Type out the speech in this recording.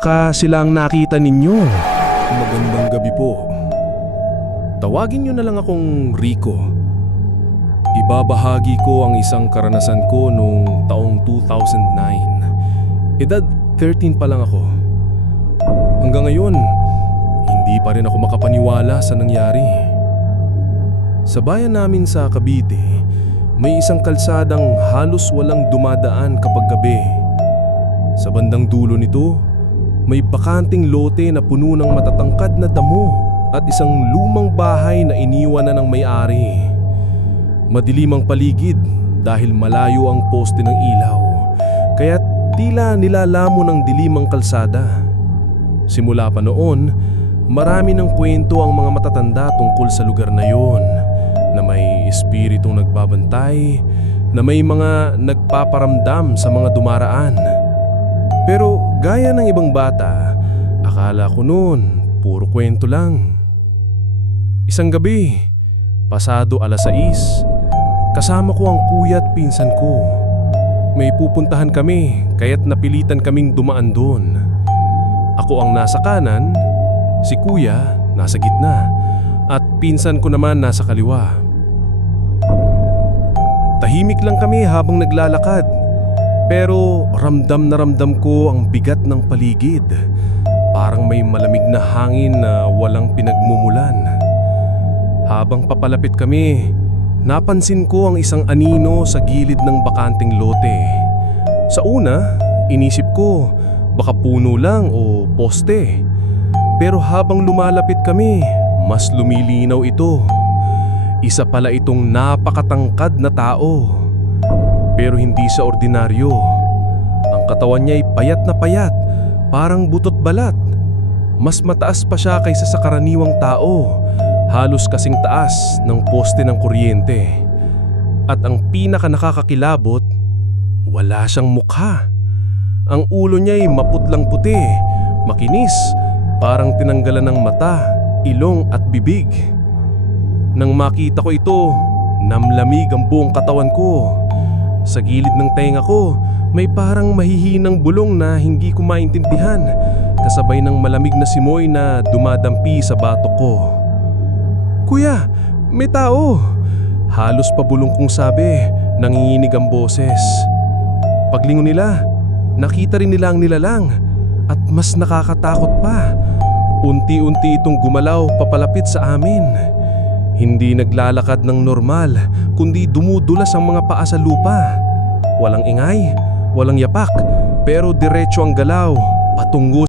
baka sila ang nakita ninyo. Magandang gabi po. Tawagin niyo na lang akong Rico. Ibabahagi ko ang isang karanasan ko noong taong 2009. Edad 13 pa lang ako. Hanggang ngayon, hindi pa rin ako makapaniwala sa nangyari. Sa bayan namin sa Cavite, may isang kalsadang halos walang dumadaan kapag gabi. Sa bandang dulo nito, may bakanting lote na puno ng matatangkad na damo at isang lumang bahay na iniwan na ng may-ari. Madilim ang paligid dahil malayo ang poste ng ilaw, kaya tila nilalamo ng dilim ang kalsada. Simula pa noon, marami ng kwento ang mga matatanda tungkol sa lugar na yon, na may espiritong nagbabantay, na may mga nagpaparamdam sa mga dumaraan. Pero gaya ng ibang bata, akala ko noon puro kwento lang. Isang gabi, pasado 6:00, kasama ko ang kuya at pinsan ko. May pupuntahan kami kaya't napilitan kaming dumaan doon. Ako ang nasa kanan, si kuya nasa gitna, at pinsan ko naman nasa kaliwa. Tahimik lang kami habang naglalakad, pero ramdam na ramdam ko ang bigat ng paligid. Parang may malamig na hangin na walang pinagmumulan. Habang papalapit kami, napansin ko ang isang anino sa gilid ng bakanting lote. Sa una, inisip ko baka puno lang o poste. Pero habang lumalapit kami, mas lumilinaw ito. Isa pala itong napakatangkad na tao. Pero hindi siya ordinaryo. Ang katawan niya ay payat na payat, parang butot balat. Mas mataas pa siya kaysa sa karaniwang tao, halos kasing taas ng poste ng kuryente. At ang pinaka nakakakilabot, wala siyang mukha. Ang ulo niya ay maputlang puti, makinis, parang tinanggalan ng mata, ilong at bibig. Nang makita ko ito, namlamig ang buong katawan ko. Sa gilid ng tenga ko, may parang mahihinang bulong na hindi ko maintindihan, kasabay ng malamig na simoy na dumadampi sa batok ko. "Kuya, may tao!" Halos pabulong kong sabi, nanginginig ang boses. Paglingon nila, nakita rin nila ang nilalang, at mas nakakatakot pa. Unti-unti itong gumalaw papalapit sa amin. Hindi naglalakad ng normal, kundi dumudulas ang mga paa sa lupa. Walang ingay, walang yapak, pero diretso ang galaw, patungo